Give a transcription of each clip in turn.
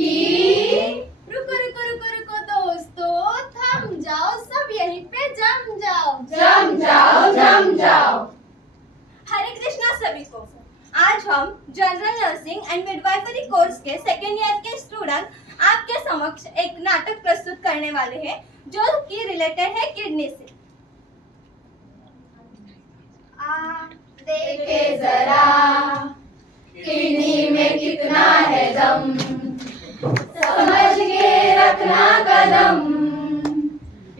रुको रुको रुको रुको दोस्तों, थम जाओ, सब यहीं पे जम जाओ। जम जाओ। हरे कृष्णा सभी को। आज हम general nursing and midwifery course के सेकेंड ईयर के स्टूडेंट आपके समक्ष एक नाटक प्रस्तुत करने वाले हैं जो कि रिलेटेड है किडनी से। देखे जरा किडनी में कितना है दम, समझ के रखना कदम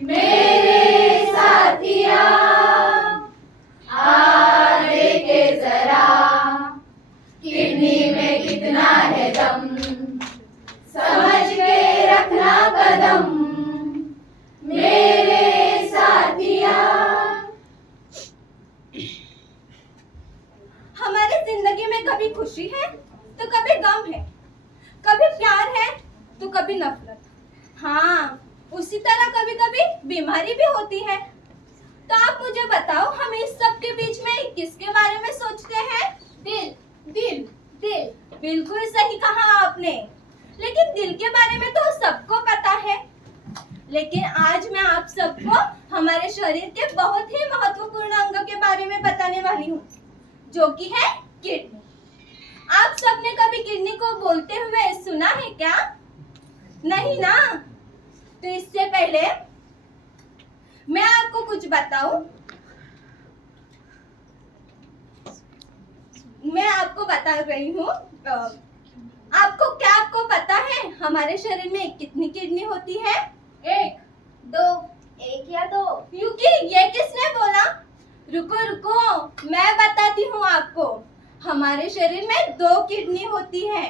मेरे साथिया। देखे जरा किडनी में कितना है दम, समझ के रखना कदम मेरे साथिया। हमारी जिंदगी में कभी खुशी है तो कभी गम है, कभी प्यार है तो कभी नफरत। हाँ, उसी तरह कभी कभी बीमारी भी होती है। तो आप मुझे बताओ, हम इस सब के बीच में किसके बारे में सोचते हैं? दिल दिल दिल, बिल्कुल सही कहा आपने। लेकिन दिल के बारे में तो सबको पता है। लेकिन आज मैं आप सबको हमारे शरीर के बहुत ही महत्वपूर्ण अंग के बारे में बताने वाली हूँ, जो कि है किडनी। आप सबने कभी किडनी को बोलते हुए सुना है क्या? नहीं ना? तो इससे पहले मैं आपको कुछ बताऊं। मैं आपको बता रही हूँ। आपको पता है हमारे शरीर में कितनी किडनी होती है? एक, दो। एक या दो? युकी, ये किसने बोला? रुको रुको, मैं बताती हूँ आपको। हमारे शरीर में 2 किडनी होती है।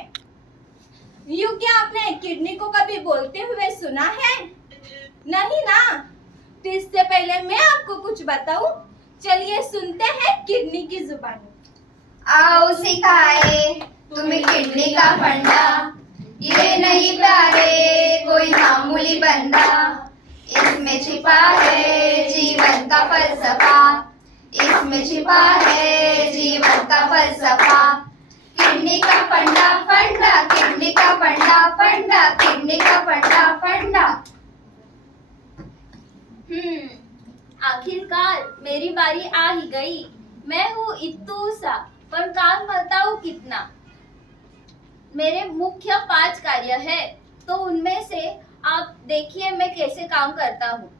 युकी, आपने किडनी को कभी बोलते हुए सुना है? नहीं ना? तो इससे पहले मैं आपको कुछ बताऊं। चलिए सुनते हैं किडनी की जुबानी। आओ सिखाए तुम्हें किडनी का फंडा, ये नहीं प्यारे कोई मामूली बंदा, इसमें छिपा है जीवन का फलसफा, इसमें छिपा है जीवन का फलसफा। किडनी का फंडा फंडा, किडनी का फंडा फंडा, किडनी का फंडा फंडा। आखिरकार मेरी बारी आ ही गई। मैं हूँ इत्तू सा, पर काम करता हूँ कितना। मेरे मुख्य 5 कार्य है, तो उनमें से आप देखिए मैं कैसे काम करता हूँ।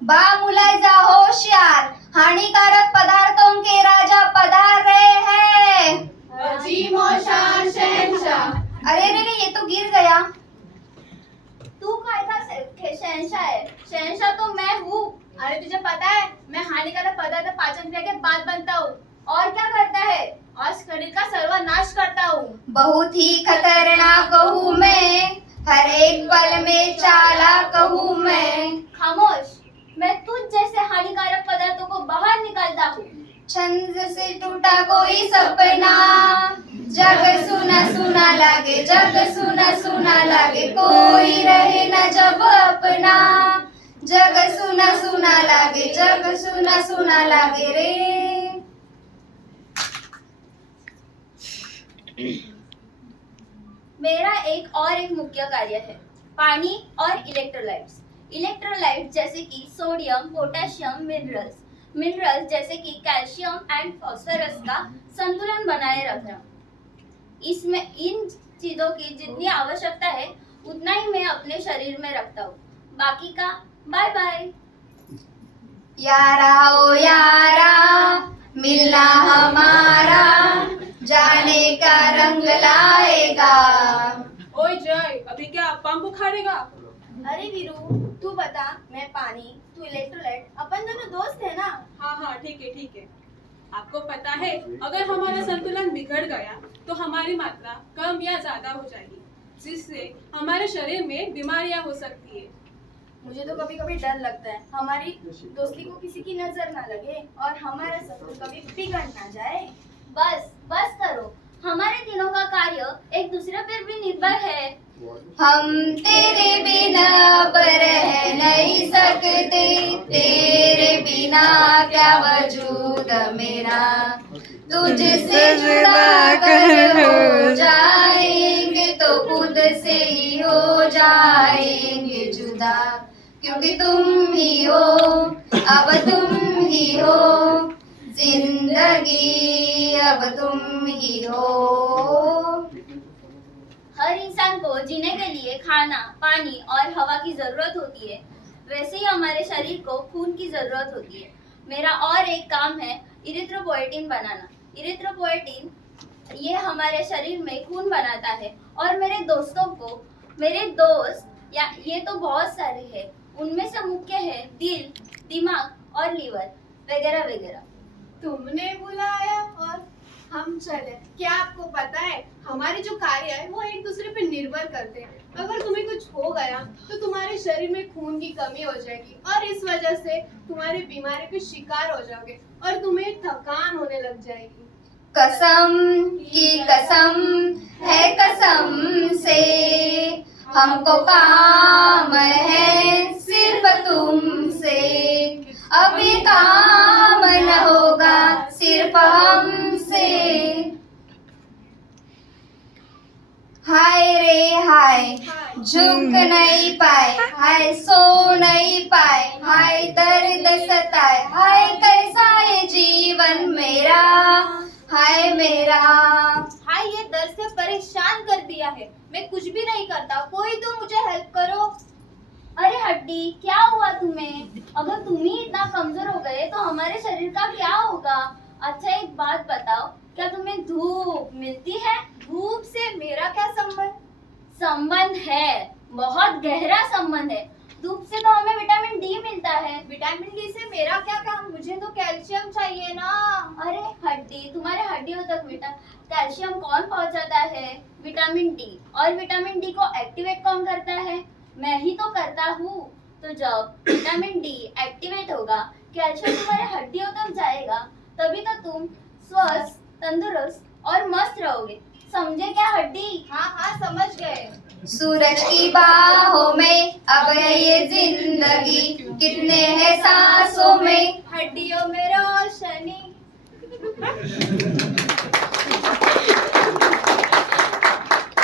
बा मुलायजा होशियार, हानिकारक पदार्थों के राजा पधार रहे हैं। अजीम और शान शहंशाह। अरे रे ये तो गिर गया। तू कायदा शहंशाह है? शहंशाह तो मैं हूँ। अरे तुझे पता है, मैं हानिकारक पदार्थ पाचन क्रिया के बाद बनता हूँ। और क्या करता है? और शरीर का सर्वनाश करता हूँ। बहुत ही खतरनाक हूँ मैं, हर एक पल में चालाक हूँ मैं। खामोश, मैं तुझ जैसे हानिकारक पदार्थों को बाहर निकालता हूँ। छंद से टूटा कोई सपना, जग सुना सुना लागे, जग सुना सुना लागे, कोई रहे न जब अपना, जग सुना सुना लागे, जग सुना सुना लागे रे। मेरा एक मुख्य कार्य है पानी और इलेक्ट्रोलाइट्स। इलेक्ट्रोलाइट्स जैसे कि सोडियम, पोटेशियम, मिनरल्स जैसे कि कैल्शियम एंड फास्फोरस का संतुलन बनाए रखना। इसमें इन चीजों की जितनी आवश्यकता है उतना ही मैं अपने शरीर में रखता हूँ। बाकी का बाय बाय। यारा ओ यारा, मिलना हमारा जाने का रंग लाएगा। ओए जय, अभी क्या पंप उखाड़ेगा? अरे वीरू, तू बता, मैं पानी, तू इलेक्ट्रोलाइट, अपन दोनों दोस्त है ना? हाँ ठीक है। आपको पता है, अगर हमारा संतुलन बिगड़ गया तो हमारी मात्रा कम या ज्यादा हो जाएगी, जिससे हमारे शरीर में बीमारियां हो सकती है। मुझे तो कभी कभी डर लगता है हमारी दोस्ती को किसी की नजर ना लगे और हमारा संतुलन कभी बिगड़ ना जाए। बस करो, हमारे तीनों का कार्य एक दूसरे पर भी निर्भर है। हम तेरे बिना पर रह नहीं सकते, तेरे बिना क्या वजूद मेरा, तुझसे जुड़ा कर हो जाएंगे तो खुद से ही हो जाएंगे जुदा, क्योंकि तुम ही हो, अब तुम ही हो, जिंदगी अब तुम ही हो। हर इंसान को जीने के लिए खाना, पानी और हवा की जरूरत होती है। वैसे ही हमारे शरीर को खून की जरूरत होती है। मेरा और एक काम है इरिथ्रोपोएटिन बनाना। इरिथ्रोपोएटिन ये हमारे शरीर में खून बनाता है और मेरे दोस्त या ये तो बहुत सारे हैं, उनमें से मुख्य है दिल, दिमाग और लीवर वगैरह वगैरह। तुमने बुलाया और हम चले। क्या आपको पता है हमारे जो कार्य है वो एक दूसरे पे निर्भर करते हैं। अगर तुम्हें कुछ हो गया तो तुम्हारे शरीर में खून की कमी हो जाएगी और इस वजह से तुम्हारी बीमारी के शिकार हो जाओगे और तुम्हें थकान होने लग जाएगी। कसम की कसम है कसम से, हमको काम है सिर्फ तुमसे, अभी काम न होगा सिर्फ हमसे। हाय रे हाय, झुक नहीं पाए, हाय सो नहीं पाए, हाय दर्द सताए, हाय कैसा ये जीवन मेरा, हाय मेरा। हाय ये दर्द से परेशान कर दिया है, मैं कुछ भी नहीं करता, कोई तो मुझे हेल्प करो। अरे हड्डी, क्या हुआ तुम्हें? अगर तुम ही इतना कमजोर हो गए तो हमारे शरीर का क्या होगा? अच्छा एक बात बताओ, क्या तुम्हें धूप मिलती है? धूप से मेरा क्या संबंध? संबंध है, बहुत गहरा संबंध है। धूप से तो हमें विटामिन डी मिलता है। विटामिन डी से मेरा क्या काम? मुझे तो कैल्शियम चाहिए ना। अरे हड्डी, तुम्हारे हड्डियों तक कैल्शियम कौन पहुंचाता है? Vitamin D. और विटामिन डी को एक्टिवेट कौन करता है? मैं ही तो करता हूँ। तो जब विटामिन डी एक्टिवेट होगा, कैल्शियम तुम्हारे हड्डियों तक जाएगा, तभी तो तुम स्वस्थ, तंदुरुस्त और मस्त रहोगे। समझे क्या हड्डी? हाँ हाँ समझ गए। सूरज की बाहों में अब है ये जिंदगी, कितने हैं सांसों में, हड्डियों में रोशनी।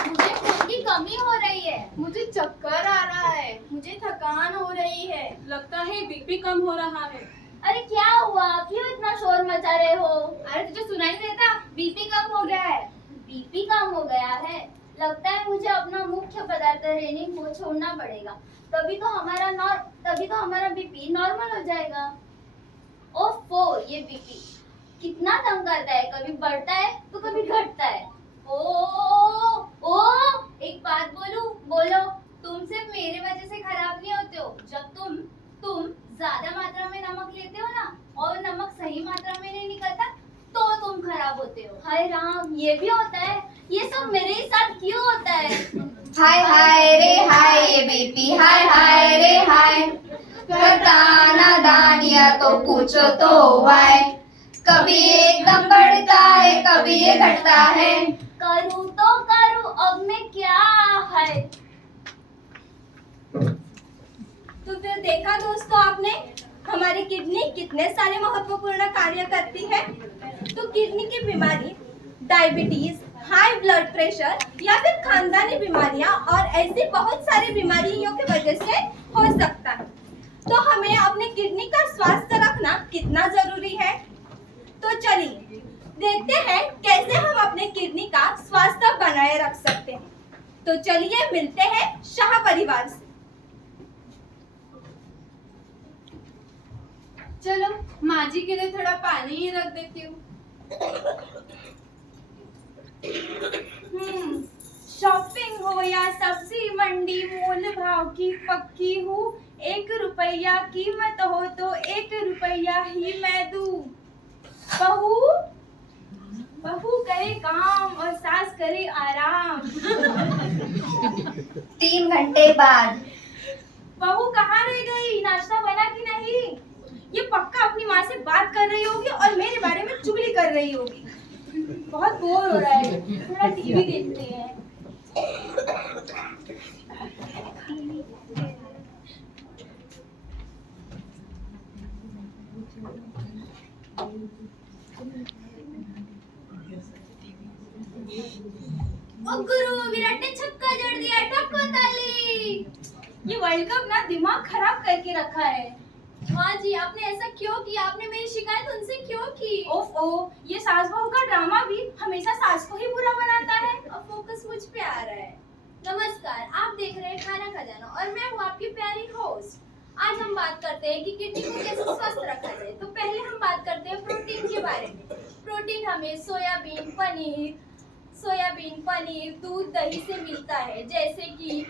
मुझे खून की कमी हो रही है, मुझे चक्कर आ रहा है, मुझे थकान हो रही है। लगता है बीपी कम हो रहा है। अरे क्या हुआ? क्यों इतना शोर मचा रहे हो? अरे तुझे सुनाई नहीं देता? बीपी कम हो गया है। बीपी कम हो गया है? लगता है मुझे अपना मुख्य पदार्थ रेनिंग को छोड़ना पड़ेगा, तभी तो हमारा बीपी नॉर्मल हो जाएगा। ओफो, ये बीपी कितना तंग करता है, कभी बढ़ता है तो कभी घटता है। ओ एक बात बोलूं? बोलो। तुम सिर्फ मेरे वजह से खराब नहीं होते हो। जब तुम ज्यादा मात्रा में नमक लेते हो ना और नमक सही मात्रा में नहीं निकलता तो तुम खराब होते हो। हाय राम, ये भी होता है? ये सब मेरे ही साथ क्यों होता है? हाय हाय रे हाय ये बीपी, हाय हाय रे हाय, करता नादानिया तो पूछो तो वाय, कभी एकदम बढ़ता है कभी ये घटता है। करूँ तो करूँ, अब मैं क्या है। तो फिर देखा दोस्तों आपने, हमारी किडनी कितने सारे महत्वपूर्ण कार्य करती है। तो किडनी की बीमारी डायबिटीज, हाई ब्लड प्रेशर या फिर खानदानी बीमारियां और ऐसी बहुत सारी बीमारियों की वजह से हो सकता है। तो हमें अपनी किडनी का स्वास्थ्य रखना कितना जरूरी है। तो चलिए देखते हैं कैसे हम अपने किडनी का स्वास्थ्य बनाए रख सकते हैं। तो चलिए मिलते हैं शाह परिवार से। चलो माँ जी के लिए थोड़ा पानी ही रख देती हूँ। शॉपिंग हो या सब्जी मंडी, मोल भाव की पक्की हूँ। 1 रुपया कीमत हो तो 1 रुपया ही मैं दूँ। बहू करे काम और सास करे आराम। 3 घंटे बाद। बहू कहाँ रह गई? नाश्ता बना कि नहीं? ये पक्का अपनी माँ से बात कर रही होगी और मेरे बारे में चुगली कर रही होगी। बहुत बोर हो रहा है, थोड़ा टीवी देखते हैं। ओ गुरु विराट ने छक्का जड़ दिया, ठोको ताली। ये वर्ल्ड कप ना दिमाग खराब करके रखा है। माँ जी आपने ऐसा क्यों किया? आपने मेरी शिकायत उनसे क्यों की? ओफो, ये सास बहू का ड्रामा भी हमेशा सास को ही बुरा बनाता है। अब फोकस मुझ पे आ रहा है। नमस्कार, आप देख रहे हैं खाना खजाना और मैं हूँ आपकी प्यारी होस्ट। आज हम बात करते हैं कि किडनी को कैसे स्वस्थ रखा जाए। तो पहले हम बात करते हैं प्रोटीन के बारे में। प्रोटीन हमें सोयाबीन, पनीर, दूध, दही से मिलता है, जैसे कि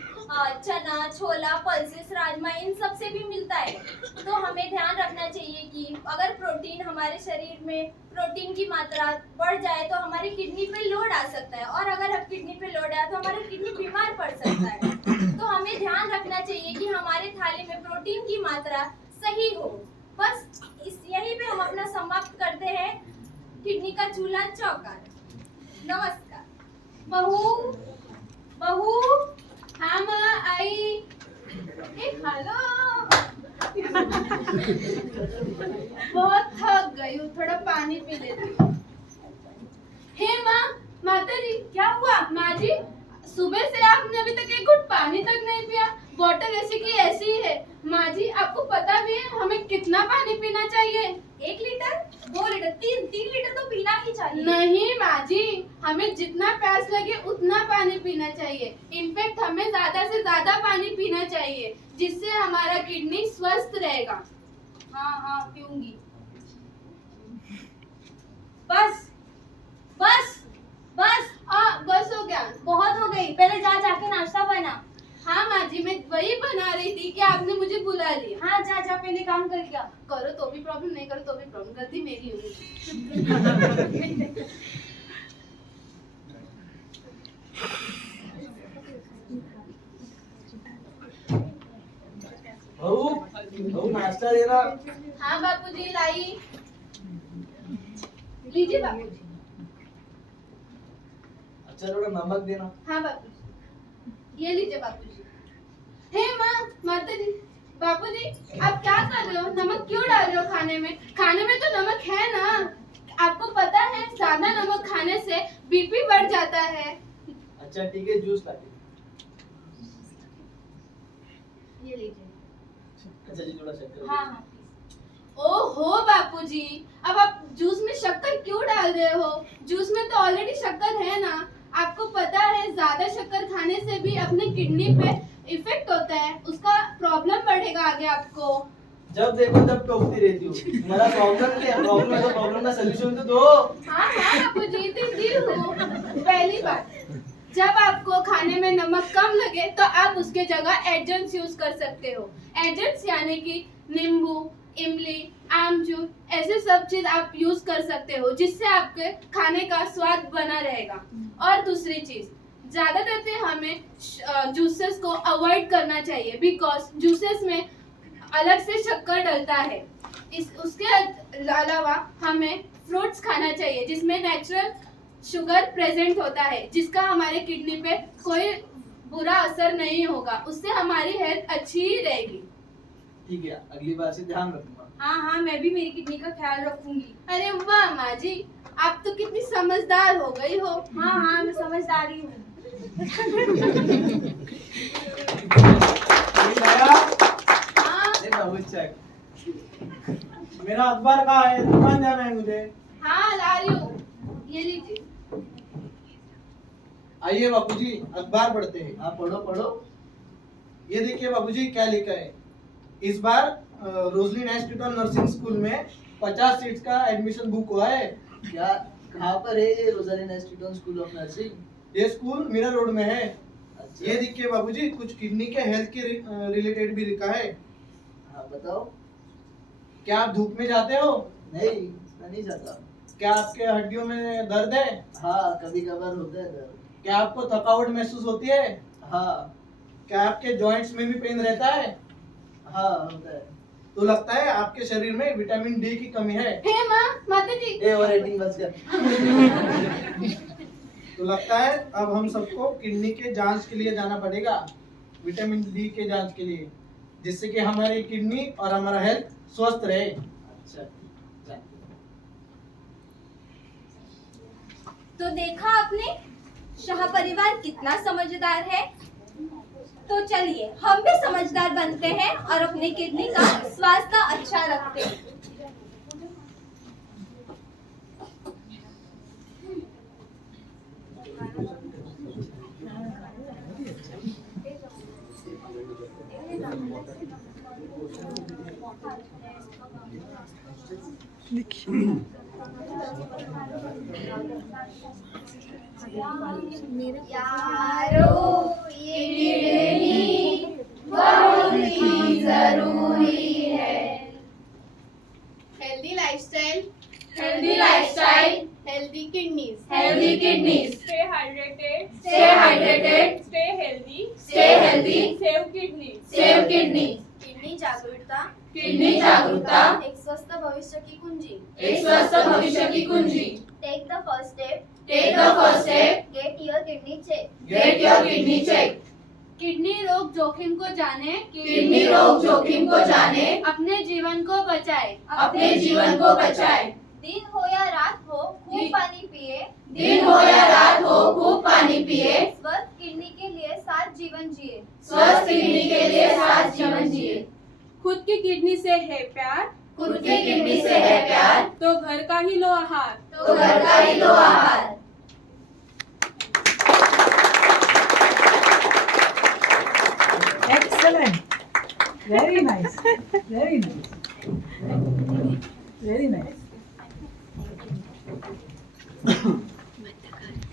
चना, छोला, पल्सेस, राजमा, इन सब से भी मिलता है। तो हमें ध्यान रखना चाहिए कि अगर प्रोटीन हमारे शरीर में प्रोटीन की मात्रा बढ़ जाए तो हमारी किडनी पे लोड आ सकता है, और अगर किडनी पे लोड आए तो हमारी किडनी बीमार पड़ सकता है। तो हमें ध्यान रखना चाहिए कि हमारे थाली में प्रोटीन की मात्रा सही हो। बस यहीं पे हम अपना समाप्त करते हैं किडनी का चूल्हा चौका। नमस्कार। बहू, हाँ माँ आई। हेलो। बहुत थक गई हूँ, थोड़ा पानी पी लेती हूँ। हे माँ, माता जी क्या हुआ? माँ जी सुबह से आपने अभी तक एक घुट पानी तक नहीं पिया। बोतल ऐसी की ऐसी ही है। माँ जी आपको पता भी है हमें कितना पानी पीना चाहिए? 1 लीटर, 2 लीटर, 3 लीटर तो पीना ही चाहिए। नहीं माँ जी, हमें जितना प्यास लगे उतना पानी पीना चाहिए। इनफैक्ट हमें ज्यादा से ज्यादा पानी पीना चाहिए, जिससे हमारा किडनी स्वस्थ रहेगा। हाँ पीऊंगी। बस बस बस बस हो गया। बहुत हो गई। पहले जाके नाश्ता बना। हाँ माँ जी, मैं वही बना रही थी कि आपने मुझे बुला लिया। हाँ जा पहले काम कर क्या। करो तो भी प्रॉब्लम, नहीं करो तो भी प्रॉब्लम, गलती मेरी होगी। बहू नाश्ता देना। हाँ बापूजी लाई। लीजिए बापूजी। अच्छा थोड़ा नमक देना। हाँ बापूजी, ये लीजिए बापूजी। हे माँ, माता जी, बापूजी आप क्या कर रहे हो? नमक क्यों डाल रहे हो खाने में? खाने में तो नमक है ना। आपको पता है ज्यादा नमक खाने से बीपी बढ़ जाता है। अच्छा ठीक है, जूस लाके। ये लीजिए। अच्छा जी थोड़ा शक्कर। हाँ ओहो बापूजी, अब आप जूस में शक्कर क्यों डाल रहे हो? जूस में तो ऑलरेडी शक्कर है ना। आपको पता है ज्यादा शक्कर खाने से भी अपने किडनी पे इफेक्ट होता है, उसका प्रॉब्लम बढ़ेगा आगे आपको। जब देखो तब टोकती रहती हूँ। तुम्हारा प्रॉब्लम क्या है? प्रॉब्लम है तो प्रॉब्लम का सलूशन तो दो। हाँ बापूजी, दी हूँ। पहली बात, जब आपको खाने में नमक कम लगे तो आप उसके जगह एजेंट्स यूज कर सकते हो। एजेंट्स यानी कि नींबू, इमली, आमचूर, ऐसे सब चीज आप यूज कर सकते हो, जिससे आपके खाने का स्वाद बना रहेगा। और दूसरी चीज, ज्यादातर से हमें जूसेस को अवॉइड करना चाहिए, बिकॉज जूसेस में अलग से शक्कर डलता है। उसके अलावा हमें फ्रूट्स खाना चाहिए जिसमें नेचुरल शुगर प्रेजेंट होता है, जिसका हमारे किडनी पे कोई बुरा असर नहीं होगा। उससे हमारी हेल्थ अच्छी ही रहेगी। ठीक है, अगली बार से ध्यान रखूंगा। हाँ मैं भी मेरी किडनी का ख्याल रखूंगी। अरे वाह माँ जी, आप तो कितनी समझदार हो गई हो। हाँ मैं समझदारी हूँ। हाँ बाबू चेक। मेरा अखबार कहाँ है? दुकान जाना है मुझे। हाँ ला रही हूँ, ये लीजिए। आइए बापूजी, अखबार पढ़ते हैं। आप पढ़ो। ये देखिए बापूजी क्या लिखा है। इस बार रोजलिन इंस्टीट्यूट नर्सिंग स्कूल में 50 सीट्स का एडमिशन बुक हुआ है। क्या, कहाँ पर है ये Rosalind institute school of nursing? ये स्कूल मिरर रोड में है। अच्छा। ये देखिए बाबूजी, कुछ किडनी के हेल्थ के रिलेटेड भी लिखा है। हाँ बताओ। क्या आप धूप में जाते हो? नहीं, मैं नहीं जाता। क्या आपके हड्डियों में दर्द है? हाँ कभी कभार होता है दर्द। क्या आपको थकावट महसूस होती है? हाँ क्या आपके जॉइंट्स में भी पेन रहता है? हाँ होता है। तो लगता है आपके शरीर में विटामिन डी की कमी है। हे माँ, माता जी। ए और रेटिंग बस कर। तो लगता है अब हम सबको किडनी के जांच के लिए जाना पड़ेगा, विटामिन डी के जांच के लिए, जिससे कि हमारी किडनी और हमारा हेल्थ स्वस्थ रहे। अच्छा तो देखा आपने, शाह परिवार कितना समझदार है। तो चलिए हम भी समझदार बनते हैं और अपनी किडनी का स्वास्थ्य अच्छा रखते हैं। यारो ये किडनी बहुत ही जरूरी है। Healthy lifestyle, healthy lifestyle, healthy kidneys. Healthy kidneys, Stay hydrated, stay hydrated, stay healthy, stay healthy, save kidneys. Save kidney. Kidney जागरूकता किडनी जागरूकता एक स्वस्थ भविष्य की कुंजी। एक स्वस्थ भविष्य की कुंजी। Take the first step, take the first step, get your kidney check. Get your kidney check. Kidney रोग जोखिम को जाने, किडनी रोग जोखिम को जाने, अपने जीवन को बचाए। अपने जीवन को बचाए। दिन हो या रात हो खूब दिन- पानी पिए। दिन हो या रात हो खूब पानी पिए। स्वस्थ किडनी के लिए 7 जीवन जिए। स्वस्थ किडनी के लिए 7 जीवन जिए। खुद की किडनी से है प्यार, खुद की किडनी से है प्यार, तो घर का ही लो आहार। तो घर का ही लो आहार। Excellent. Very nice. Very nice.